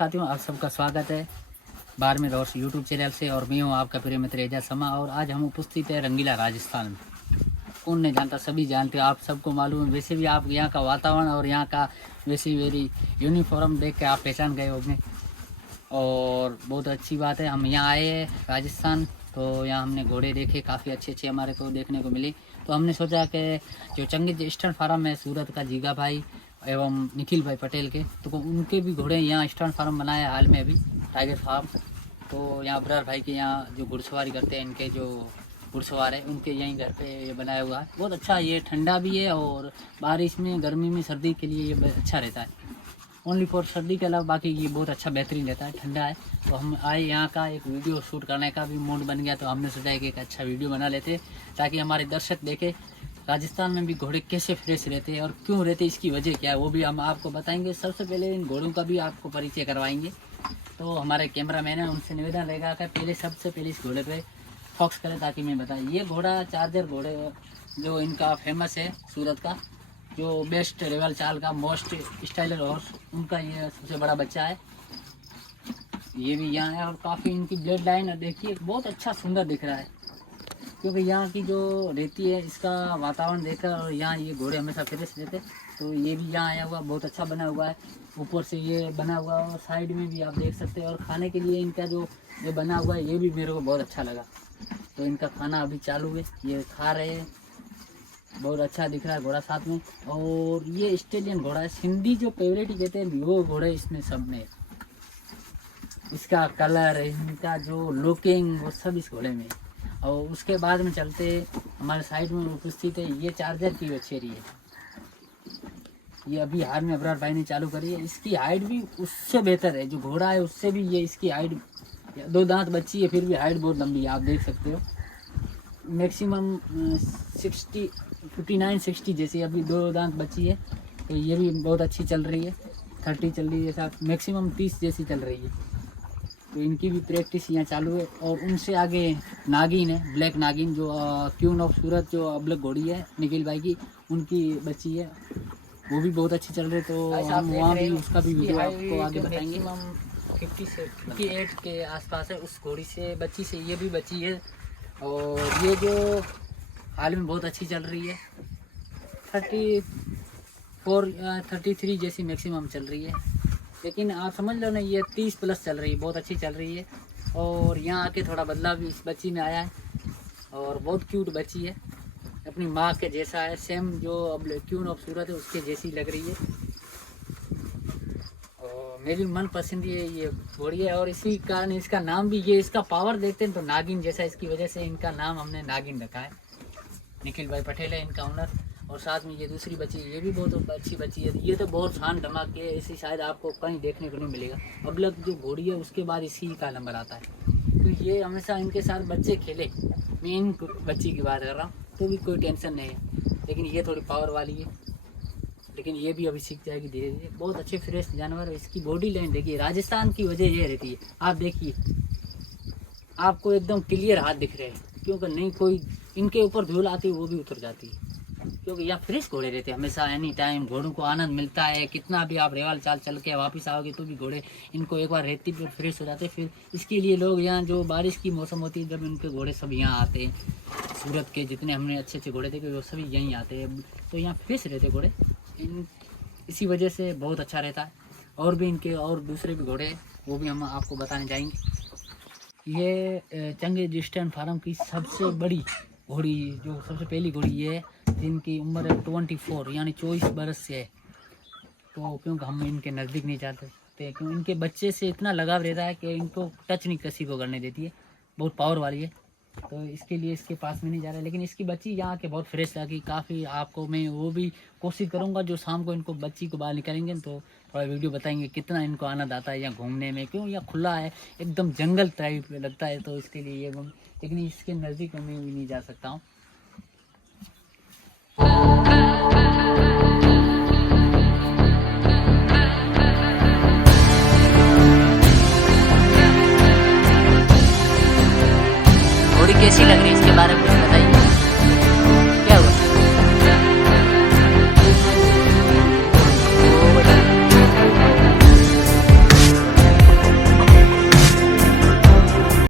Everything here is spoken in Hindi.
साथियों, आप सबका स्वागत है बार में रोश यूट्यूब चैनल से। और मैं हूँ आपका प्रिय मित्र एजाज समा। और आज हम उपस्थित है रंगीला राजस्थान में। कौन नहीं जानता, सभी जानते हैं, आप सबको मालूम है। वैसे भी आप यहाँ का वातावरण और यहाँ का वैसे मेरी यूनिफॉर्म देख के आप पहचान गए होंगे। और बहुत अच्छी बात है, हम यहाँ आए हैं राजस्थान, तो यहाँ हमने घोड़े देखे, काफ़ी अच्छे अच्छे हमारे को देखने को मिले। तो हमने सोचा कि जो चंगेज ईस्टर्न फार्म है सूरत का, जीगा भाई एवं निखिल भाई पटेल के, तो उनके भी घोड़े यहाँ ईस्टर्न फार्म बनाया हाल में अभी, टाइगर फार्म। तो यहाँ अब्रार भाई के यहाँ जो घुड़सवारी करते हैं, इनके जो घुड़सवार है उनके यहीं घर पे ये बनाया हुआ है। बहुत अच्छा, ये ठंडा भी है और बारिश में, गर्मी में, सर्दी के लिए ये अच्छा रहता है। ओनली फॉर सर्दी के अलावा बाकी ये बहुत अच्छा बेहतरीन रहता है, ठंडा है। तो हम आए यहाँ का एक वीडियो शूट करने का भी मूड बन गया, तो हमने सोचा कि एक अच्छा वीडियो बना लेते ताकि हमारे दर्शक देखे राजस्थान में भी घोड़े कैसे फ्रेश रहते हैं और क्यों रहते हैं, इसकी वजह क्या है वो भी हम आपको बताएंगे। सबसे पहले इन घोड़ों का भी आपको परिचय करवाएंगे। तो हमारे कैमरामैन है, उनसे निवेदन रहेगा कि पहले सबसे पहले इस घोड़े पे फोकस करें ताकि मैं बताएं। ये घोड़ा चार्जर घोड़े जो इनका फेमस है सूरत का, जो बेस्ट रेवल चाल का मोस्ट स्टाइलर हॉर्स, उनका ये सबसे बड़ा बच्चा है। ये भी यहाँ है और काफ़ी इनकी ब्लड लाइन देखिए, बहुत अच्छा सुंदर दिख रहा है, क्योंकि यहाँ की जो रहती है इसका वातावरण देखकर, और यहाँ ये घोड़े हमेशा फ्रेश रहते। तो ये भी यहाँ आया हुआ, बहुत अच्छा बना हुआ है, ऊपर से ये बना हुआ है और साइड में भी आप देख सकते हैं। और खाने के लिए इनका जो ये बना हुआ है, ये भी मेरे को बहुत अच्छा लगा। तो इनका खाना अभी चालू है, ये खा रहे हैं, बहुत अच्छा दिख रहा है घोड़ा साथ में। और ये स्टेलियन घोड़ा है, सिंधी जो पेवरेटी कहते हैं वो घोड़ा इसमें सब में, इसका कलर, इनका जो लुकिंग, वो सब इस घोड़े में। और उसके बाद में चलते हमारे साइड में उपस्थित है ये चार्जर की बछेरी है। ये अभी हाल में अब्रार भाई ने चालू करी है। इसकी हाइट भी उससे बेहतर है, जो घोड़ा है उससे भी ये इसकी हाइट, 2 दांत बच्ची है फिर भी हाइट बहुत लंबी है, आप देख सकते हो। मैक्सिमम 59-60 जैसी अभी 2 दांत बची है। तो ये भी बहुत अच्छी चल रही है, 30 चल रही है, साथ मैक्सिमम 30 जैसी चल रही है। तो इनकी भी प्रैक्टिस यहाँ चालू है। और उनसे आगे नागिन है, ब्लैक नागिन, जो क्यून ऑफ सूरत जो अबलग घोड़ी है निखिल भाई की, उनकी बच्ची है, वो भी बहुत अच्छी चल रही है। तो हम वहाँ भी उसका भी वीडियो आपको आगे बताएंगे। 50 से 58 के आसपास है उस घोड़ी से, बच्ची से ये भी बची है। और ये जो हाल में बहुत अच्छी चल रही है, 33 जैसी मैक्सिमम चल रही है, लेकिन आप समझ लो ना ये 30 प्लस चल रही है, बहुत अच्छी चल रही है। और यहाँ आके थोड़ा बदलाव भी इस बच्ची में आया है, और बहुत क्यूट बच्ची है, अपनी माँ के जैसा है, सेम जो अब क्यून ऑफ सूरत है उसके जैसी लग रही है। और मेरी मन पसंद ये घोड़ी है, और इसी कारण इसका नाम भी, ये इसका पावर देखते हैं तो नागिन जैसा, इसकी वजह से इनका नाम हमने नागिन रखा है। निखिल भाई पटेल है इनका ओनर। और साथ में ये दूसरी बच्ची, ये भी बहुत अच्छी बच्ची है। ये तो बहुत शान धमाक के, ऐसी शायद आपको कहीं देखने को नहीं मिलेगा। अबलग जो घोड़ी है उसके बाद इसी का नंबर आता है। तो ये हमेशा इनके साथ बच्चे खेले, मैं इन बच्ची की बात कर रहा हूँ, तो भी कोई टेंशन नहीं है। लेकिन ये थोड़ी पावर वाली है, लेकिन ये भी अभी सीख जाएगी धीरे धीरे। बहुत अच्छे फ्रेश जानवर है। इसकी बॉडी लाइन देखिए, राजस्थान की वजह ये रहती है, आप देखिए आपको एकदम क्लियर हाथ दिख रहे हैं, क्योंकि नहीं कोई इनके ऊपर धूल आती है वो भी उतर जाती है, क्योंकि यहाँ फ्रेश घोड़े रहते हैं हमेशा, एनी टाइम। घोड़ों को आनंद मिलता है, कितना भी आप रेवाल चाल चल के वापस आओगे तो भी घोड़े इनको एक बार रेती पर फ्रेश हो जाते हैं। फिर इसके लिए लोग यहाँ, जो बारिश की मौसम होती है जब इनके घोड़े सब यहाँ आते हैं, सूरत के जितने हमने अच्छे अच्छे घोड़े देखे वो सभी यहीं आते हैं, तो यहाँ फ्रेश रहते घोड़े। इसी वजह से बहुत अच्छा रहता है। और भी इनके और दूसरे भी घोड़े वो भी हम आपको बताने जाएंगे। ये चंगेज ईस्टर्न फार्म की सबसे बड़ी घोड़ी, जो सबसे पहली घोड़ी ये है, जिनकी उम्र है 24 यानी 24 बरस से है। तो क्योंकि हम इनके नज़दीक नहीं जाते, क्योंकि इनके बच्चे से इतना लगाव रहता है कि इनको टच नहीं किसी को करने देती है, बहुत पावर वाली है। तो इसके लिए इसके पास में नहीं जा रहा है। लेकिन इसकी बच्ची यहाँ के बहुत फ्रेश लगी, काफ़ी आपको मैं वो भी कोशिश करूँगा, जो शाम को इनको बच्ची को बाहर निकालेंगे तो थोड़ा वीडियो बताएंगे कितना इनको आनंद आता है यहाँ घूमने में। क्यों यहाँ खुला है, एकदम जंगल टाइप लगता है, तो इसके लिए ये लेकिन इसके नज़दीक मैं भी नहीं जा सकता हूँ। घोड़ी कैसी लग रही है?